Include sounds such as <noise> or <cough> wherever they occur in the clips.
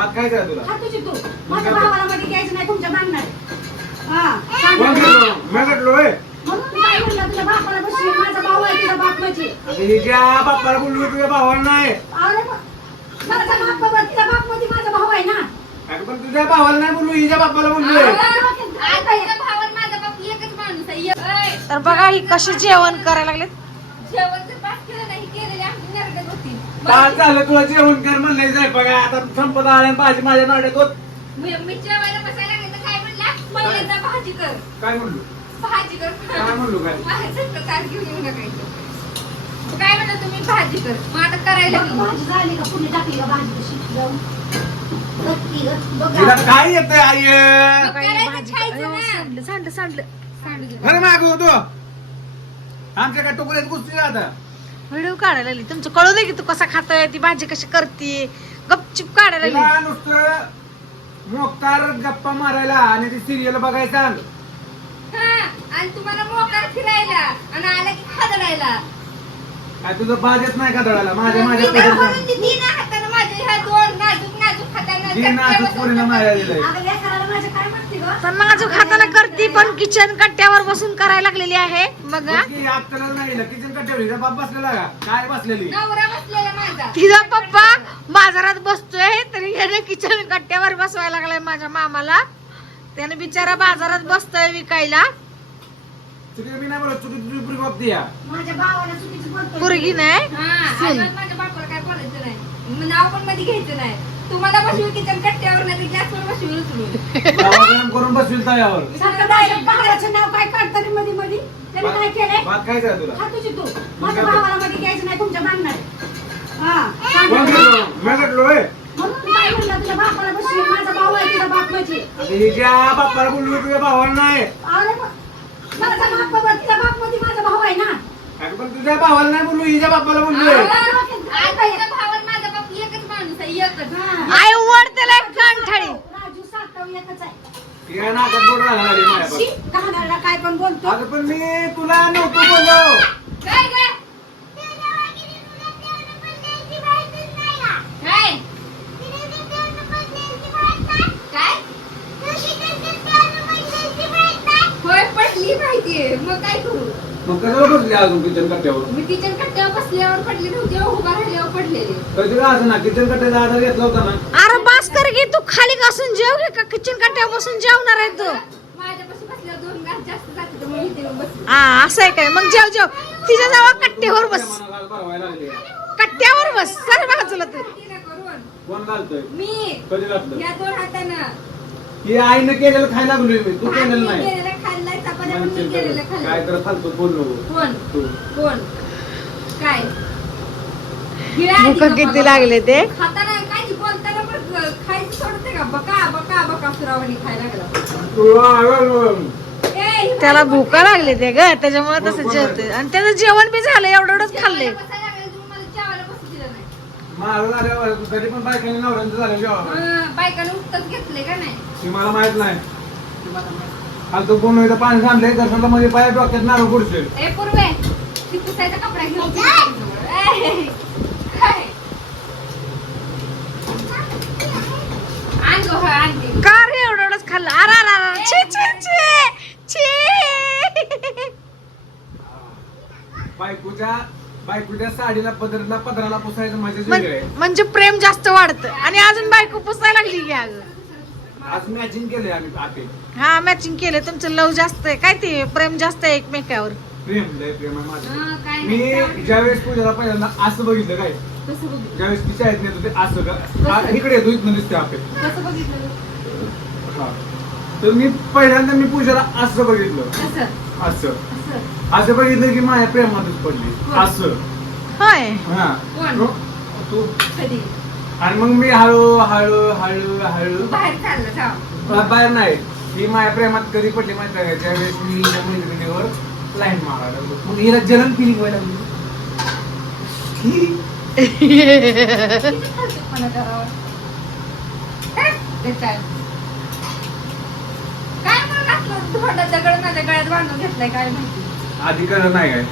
भात खायचा आहे तुला? खा तुझी तू. माझ्या भावाला मध्ये घ्यायचं नाही तुमच्या भांडणार हा कोण सांग. केलं? मी म्हटलो होय. म्हणून मी काय म्हणलं तुझ्या बापाला बसली माझा भाऊ आहे तुझा बाप म्हणजे आता हिच्या बाप्पाला तुझ्या भावाला नाही अरे बा- माझा बाप बाबा तिचा बापमध्ये माझा भाऊ आहे ना? अगं पण तुझ्या भावाला नाही बोललो हिच्या बाप्पाला बोललोय आता हिचा भाव आणि माझा बाप एकच माणूस आहे. एक. ऐ, तर बघा ही कशी जेवण करायला लागले जेवण जर पास केलं नाही केलेली आमची नरकत होती काल झालं तुला जेवण कर म्हणलंय जाय बघा. आता संपत आल्या भाजी माझ्या नाड्यात होत. मी मी जेवायला बसायला लागले तर काय म्हणला? पहिल्यांदा भाजी कर. काय म्हणलो? भाजी कर. काय म्हणलो काय? माझं कार घेऊन येऊ नका इथं. काय म्हणलं तुम्ही? भाजी कर. मग आता करायला बघ, लागली. भाजी झाली का? पुढे टाकली का भाजी कशी जाऊन? बघती ग, तिला बघा काय येतंय आई? मग काही करायचं भाजी खायचं अयो, ना. सांडलं सांडलं सांडलं. सांडू दे. खरं माग होतो. आमच्या काय टोकऱ्यात कुस्ती आता. व्हिडिओ काढायला लागली. तुमचं कळू दे की तू कसा खातोय ती भाजी कशी करते. गपचिप काढायला तिला लागली नुसतं मोक्तार गप्पा मारायला आणि ती सिरियल हा, आणि तुम्हाला मोकार फिरायला आणि आला की खादडायला. काय तुझं नाही का दळाला माझ्या मी माझ्या ती तीन हातानं माझ्या ह्या दोन नाजूक नाजूक हातानं नाजूक मारायला दिलंय. अगं लेकराला माझ्या काय म्हणते ग? तर माझं खाताना करते पण किचन कट्ट्यावर बसून करायला लागलेली आहे. बघा. नाही किचन का ठेवली? बाप बसलेला का? काय बसलेली? नवरा बसलेला माझा. तिचा पप्पा बाजारात बसतोय तरी याने किचन कट्ट्यावर बसवायला लागलाय माझ्या मामाला. त्याने बिचारा बाजारात बसतोय विकायला. चुकी मी नाही बोलत चुकी तुझी पुरी बाप दिया. माझ्या भावाला चुकीचं बोलतोय. पोरगी नाही? हा, सून. अजिबात माझ्या बापाला काय बोलायचं नाही. मग नाव पण मध्ये घ्यायचं नाही. तुम्हाला बसवी किचन कट्ट्यावर नाही गॅसवर बसवी उचलून. करून बसविल सारखं नाव काय काढतं रे मध्ये मध्ये? त्याने काय केलंय? भात खायचा आहे तुला? खा तुझी तू माझ्या भावाला मध्ये घ्यायचं नाही तुमच्या भांडणार हा सांग. कोण केलं? मी म्हटलो होय. म्हणून मी काय म्हणलं तुझ्या बापाला बसली माझा भाऊ आहे तुझा बाप म्हणजे आता हिच्या बाप्पाला बोललो तुझ्या भावाला नाही अरे बा- माझा बाप बाबा तिचा बापमध्ये माझा भाऊ आहे ना? अगं पण तुझ्या भावाला नाही बोललो हिच्या बाप्पाला बोललोय आहे. हा. आई त्याला एक कानठाळी राजू सातव एकच आहे. तिला नाकात बोट घालायला लागली शी, माझ्यापासून. घाणारडा काय पण बोलतो. अगं पण मी तुला नव्हतो बोललो. काय ग? काय? काय? होय पडली माहितीये मग काय करू? मग बसली अजून किचन कट्ट्यावर? मी किचन कट्ट्यावर बसल्यावर पडली नव्हती अहो, उभा राहिल्यावर पडलेले. कधी असं ना किचन कट्ट्याचा आधार घेतला होता ना? अरे बास कर घे तू खाली घासून जेव घे का किचन कट्ट्यावर बसून जेवणार आहे तू? हा असं आहे काय? मग जेव जेव. तिच्या जवळ कट्ट्यावर बस. कट्ट्यावर बस. सर बाजूला तू करून कोण घालतोय? मी. कधी घातलं? या दोन हातानं. ही आईनं केलेलं खायला लागलोय मी. तू केलेलं नाही. केलेलं खाल्लंय चपात्या पण मी म्हणशील केलेलं तर. काय तर फालतू कोण? तू. कोण? काय? गिळा किती लागले ते? खाताना काय ते बोलताना पण खायचं सोडते का? बका बका बका सुरावणी खायला ही त्याला भूका लागले ते ग त्याच्यामुळे तसं जेवते. आणि त्याचं जेवण बी झालं एवढं एवढंच खाल्ले मला जेवायला बसू दिलं नाही. माझं झाल्यावर तरी पण बायकाने नवऱ्यांचं झालं जेव्हा हं, बायकानं उत्तर घेतले का नाही? ती मला माहीत नाही. कोण इथं पाणी थांबले दर्शनला मध्ये पाय डोक्यात नारळ पुढचे ए पूर्वे ती पुसायचा कपडा घेऊन ए, काय? आण गं, हं, आण दे. का रे एवढं एवढंच खाल्लं अरे अरे अरे छी छी छी छी बायकोच्या बायकोच्या साडीला पदरला पदराला पुसायचं माझ्या वेगळं आहे. म्हण- म्हणजे प्रेम जास्त वाढतं. आणि अजून बायको पुसायला लागली की आज मॅचिंग केले आम्ही आते. हा मॅचिंग केलं तुमचं लव जास्त आहे. काय ते? प्रेम जास्त आहे एकमेकावर. प्रेम लय प्रेम आहे माझं. हं, काय मी? ज्यावेळेस पूजाला पहिल्यांदा असं बघितलं काय? कसं बघितलं? ज्यावेळेस तिच्या आहेत नाही ते असं का? आ, इकडे येतो इथनं दिसते आपले कसं बघितलं? हा. तर मी पहिल्यांदा मी पूजाला असं बघितलं. कसं? असं असं. बघितलं की माझ्या प्रेमातच पडली हो. असं होय हा कोण? तू कधी? आणि मग मी हळू हळू हळू हळू बाहेर चाललं जाऊ. मला बाहेर नाही ही माझ्या प्रेमात कधी पडली माहिती आहे का ज्यावेळेस मी हिच्या मैत्रिणीवर लाईन मारायला लागलो मग हिला जलन फिलिंग व्हायला लागली ही <laughs> किती करावा? मग घातलं? धोंडा दगड माझ्या गळ्यात बांधून घेतलाय काय माहिती. आधी कळलं नाही काय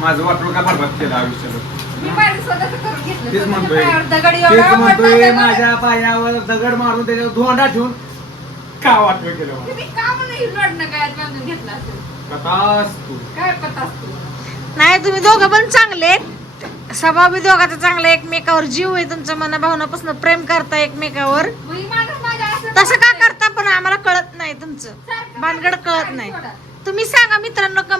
माझं वाटलं का बरबाद केलं आयुष्याला. मी माझं स्वतःच करून घेतलं तेच म्हणतोय. पायावर दगड तेच एवढा आवडला म्हणतोय. माझ्या पायावर दगड मारून त्याच्यावर धोंडा ठेवून का वाटलं केलं मला? तुम्ही का म्हणून ही रडणं काय बांधून घेतला असेल? कथास तू काय पत्ता असतो? नाही तुम्ही दोघं पण चांगले आहेत. स्वभाव बी दोघांचा चांगला. एकमेकावर जीव आहे तुमच्या मना भावनापासून प्रेम करता एकमेकावर तसं का. करता पण आम्हाला कळत नाही तुमचं भानगड कळत नाही. तुम्ही सांगा मित्रांनो